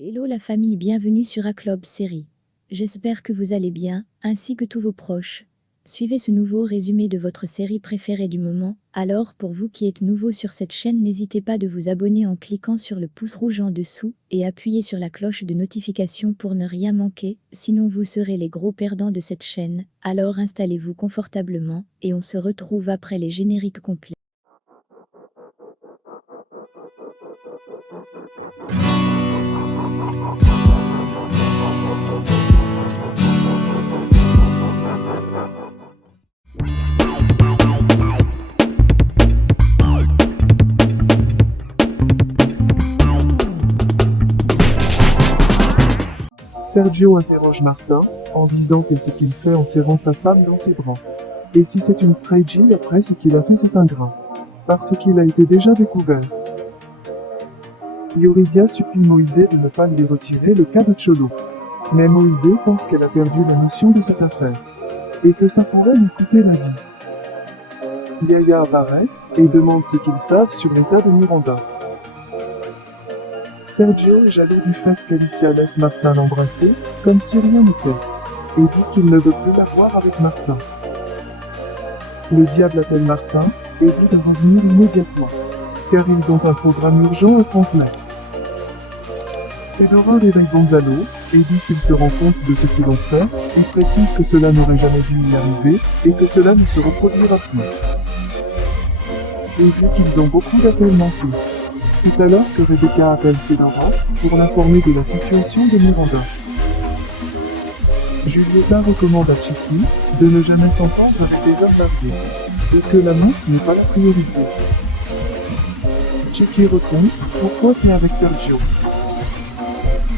Hello la famille, bienvenue sur A-Club Série. J'espère que vous allez bien, ainsi que tous vos proches. Suivez ce nouveau résumé de votre série préférée du moment. Alors, pour vous qui êtes nouveau sur cette chaîne, n'hésitez pas de vous abonner en cliquant sur le pouce rouge en dessous et appuyez sur la cloche de notification pour ne rien manquer, sinon vous serez les gros perdants de cette chaîne. Alors installez-vous confortablement et on se retrouve après les génériques complets. Sergio interroge Martin, en disant que ce qu'il fait en serrant sa femme dans ses bras. Et si c'est une stratégie après ce qu'il a fait c'est ingrat. Parce qu'il a été déjà découvert. Yuridia supplie Moïse de ne pas lui retirer le cas de Cholo. Mais Moïse pense qu'elle a perdu la notion de cette affaire. Et que ça pourrait lui coûter la vie. Yaya apparaît, et demande ce qu'ils savent sur l'état de Miranda. Sergio est jaloux du fait qu'Alicia laisse Martin l'embrasser, comme si rien n'était, et dit qu'il ne veut plus la voir avec Martin. Le diable appelle Martin, et dit de revenir immédiatement, car ils ont un programme urgent à transmettre. Fedora réveille Gonzalo, et dit qu'il se rend compte de ce qu'ils ont fait, et précise que cela n'aurait jamais dû y arriver, et que cela ne se reproduira plus. Et dit qu'ils ont beaucoup d'appels manqués. C'est alors que Rebecca appelle Fedora pour l'informer de la situation de Miranda. Julieta recommande à Chicky de ne jamais s'entendre avec des hommes mariés, et que l'amant n'est pas la priorité. Chicky répond « Pourquoi t'es avec Sergio ?»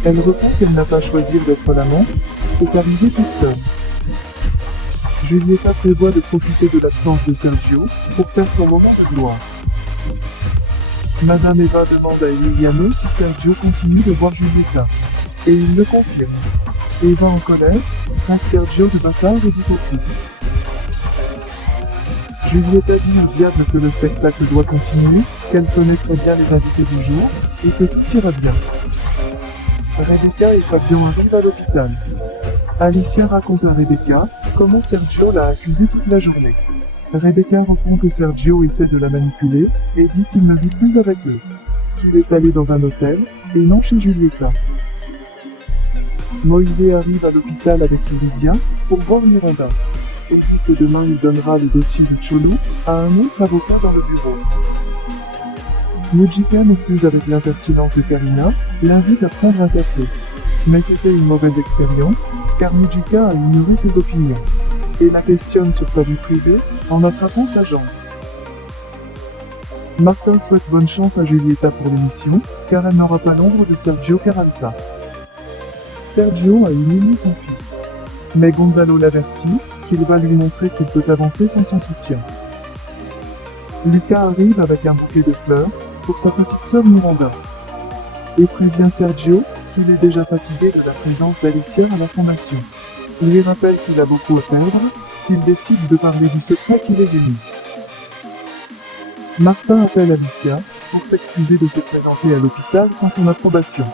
Elle répond qu'elle n'a pas choisi d'être l'amante, c'est arrivé toute seule. Julieta prévoit de profiter de l'absence de Sergio pour faire son moment de gloire. Madame Eva demande à Emiliano si Sergio continue de voir Julieta. Et il le confirme. Eva en colère, traite Sergio de bâtard et d'hypocrite. Julieta dit au diable que le spectacle doit continuer, qu'elle connaît très bien les invités du jour, et que tout ira bien. Rebecca et Fabien arrivent à l'hôpital. Alicia raconte à Rebecca comment Sergio l'a accusée toute la journée. Rebecca répond que Sergio essaie de la manipuler et dit qu'il ne vit plus avec eux, qu'il est allé dans un hôtel et non chez Julieta. Moïse arrive à l'hôpital avec Yuridia pour voir Miranda et dit que demain il donnera le dossier de Cholo à un autre avocat dans le bureau. Mujika n'est plus avec l'impertinence de Karina, l'invite à prendre un café. Mais c'était une mauvaise expérience, car Mujika a ignoré ses opinions et la questionne sur sa vie privée en attrapant sa jambe. Martin souhaite bonne chance à Julieta pour l'émission, car elle n'aura pas l'ombre de Sergio Carranza. Sergio a humilié son fils, mais Gonzalo l'avertit qu'il va lui montrer qu'il peut avancer sans son soutien. Lucas arrive avec un bouquet de fleurs pour sa petite sœur Miranda et prévient Sergio qu'il est déjà fatigué de la présence d'Alicia à la fondation. Il lui rappelle qu'il a beaucoup à perdre s'il décide de parler du secret qui les unit. Martin appelle Alicia pour s'excuser de se présenter à l'hôpital sans son approbation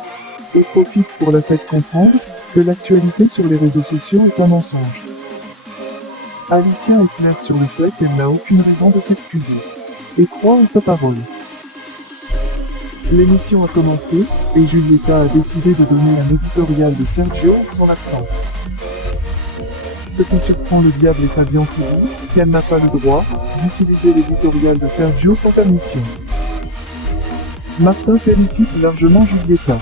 et profite pour la faire comprendre que l'actualité sur les réseaux sociaux est un mensonge. Alicia est claire sur le fait qu'elle n'a aucune raison de s'excuser et croit en sa parole. L'émission a commencé et Julieta a décidé de donner un éditorial de Sergio en son absence. Ce qui surprend le diable et Fabien qui dit qu'elle n'a pas le droit d'utiliser l'éditorial de Sergio sans permission. Martin félicite largement Julieta.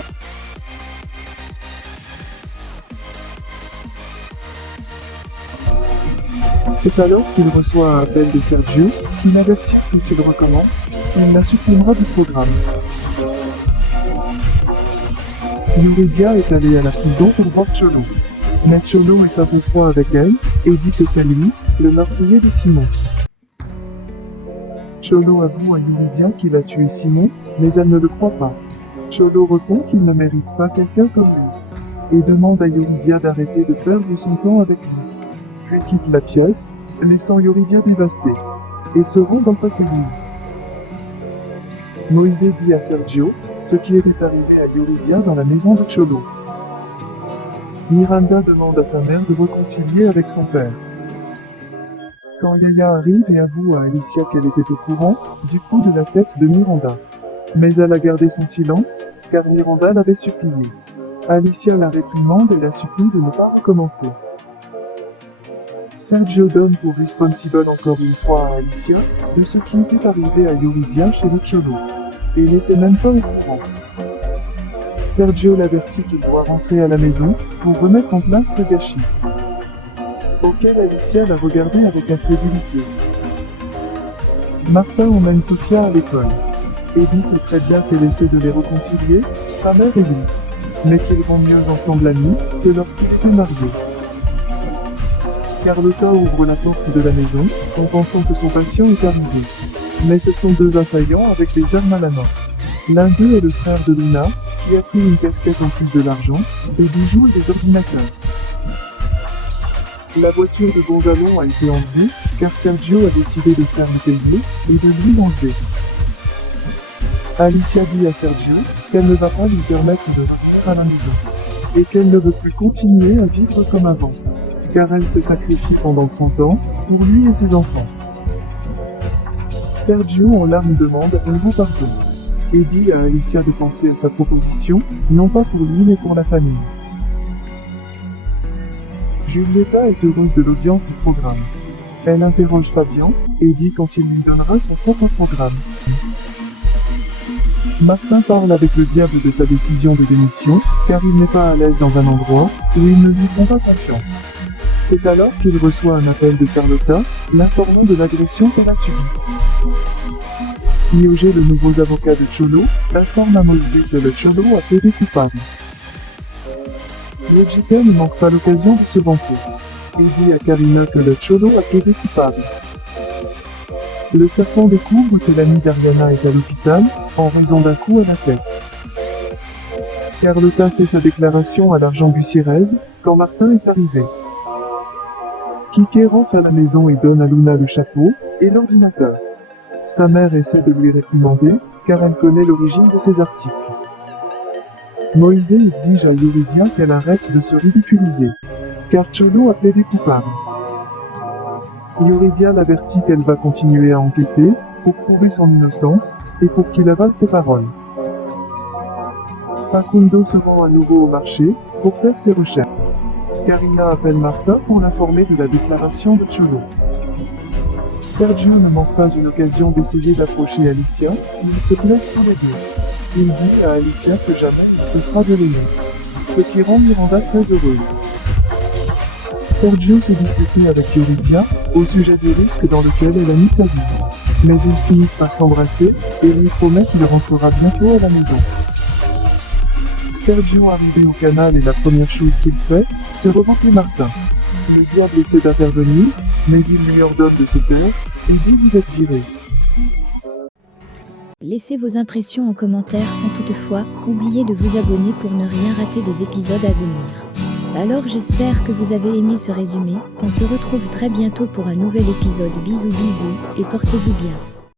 C'est alors qu'il reçoit un appel de Sergio qui l'avertit que s'il recommence, il la supprimera du programme. Yuridia est allée à la prison pour voir Cholo. Mais Cholo est un peu froid avec elle, et dit que c'est lui, le meurtrier de Simon. Cholo avoue à Yuridia qu'il a tué Simon, mais elle ne le croit pas. Cholo répond qu'il ne mérite pas quelqu'un comme lui, et demande à Yuridia d'arrêter de perdre son temps avec lui. Puis quitte la pièce, laissant Yuridia dévastée, et se rend dans sa cellule. Moïse dit à Sergio ce qui était arrivé à Yuridia dans la maison de Cholo. Miranda demande à sa mère de réconcilier avec son père. Quand Leia arrive et avoue à Alicia qu'elle était au courant du coup de la tête de Miranda. Mais elle a gardé son silence, car Miranda l'avait supplié. Alicia la réprimande et la supplie de ne pas recommencer. Sergio donne pour responsible encore une fois à Alicia de ce qui était arrivé à Yuridia chez le Cholo. Et n'était même pas au courant. Sergio l'avertit qu'il doit rentrer à la maison pour remettre en place ce gâchis. Auquel Alicia l'a regardé avec incrédulité. Martin emmène Sofia à l'école. Eddie sait très bien qu'elle essaie de les réconcilier, sa mère et lui, mais qu'ils vont mieux ensemble amis que lorsqu'ils étaient mariés. Carlotta ouvre la porte de la maison en pensant que son patient est arrivé. Mais ce sont deux assaillants avec des armes à la main. L'un d'eux est le frère de Luna, qui a pris une casquette en plus de l'argent, des bijoux et des ordinateurs. La voiture de Gonzalo a été enlevée, car Sergio a décidé de faire le payer et de lui l'enlever. Alicia dit à Sergio qu'elle ne va pas lui permettre de revenir à la maison, et qu'elle ne veut plus continuer à vivre comme avant, car elle s'est sacrifiée pendant 30 ans pour lui et ses enfants. Sergio en larmes demande un nouveau pardon, et dit à Alicia de penser à sa proposition, non pas pour lui mais pour la famille. Giulietta est heureuse de l'audience du programme. Elle interroge Fabian et dit quand il lui donnera son propre programme. Martin parle avec le diable de sa décision de démission, car il n'est pas à l'aise dans un endroit où il ne lui font pas confiance. C'est alors qu'il reçoit un appel de Carlotta, l'informant de l'agression qu'elle a subie. Hyogé, le nouveau avocat de Cholo, informe à Moïse que le Cholo a plaidé coupable. Vegeta ne manque pas l'occasion de se vanter, et dit à Karina que le Cholo a plaidé coupable. Le serpent découvre que l'ami d'Ariana est à l'hôpital, en raison d'un coup à la tête. Carlotta fait sa déclaration à l'argent Gutiérrez, quand Martin est arrivé. Kike rentre à la maison et donne à Luna le chapeau et l'ordinateur. Sa mère essaie de lui réprimander, car elle connaît l'origine de ses articles. Moïse exige à Yuridia qu'elle arrête de se ridiculiser, car Cholo a plaidé coupable. Yuridia l'avertit qu'elle va continuer à enquêter, pour prouver son innocence, et pour qu'il avale ses paroles. Facundo se rend à nouveau au marché, pour faire ses recherches. Karina appelle Martin pour l'informer de la déclaration de Cholo. Sergio ne manque pas une occasion d'essayer d'approcher Alicia, ils se plaisent tous les deux. Il dit à Alicia que jamais il ne cessera de l'aimer, ce qui rend Miranda très heureuse. Sergio s'est disputé avec Yuridia au sujet du risque dans lequel elle a mis sa vie. Mais ils finissent par s'embrasser et lui promet qu'il rentrera bientôt à la maison. Sergio arrivé au canal et la première chose qu'il fait, c'est remonter Martin. Le diable essaie d'intervenir, mais il lui ordonne de se taire et dit vous êtes viré. Laissez vos impressions en commentaire sans toutefois oublier de vous abonner pour ne rien rater des épisodes à venir. Alors j'espère que vous avez aimé ce résumé, on se retrouve très bientôt pour un nouvel épisode. Bisous bisous et portez-vous bien.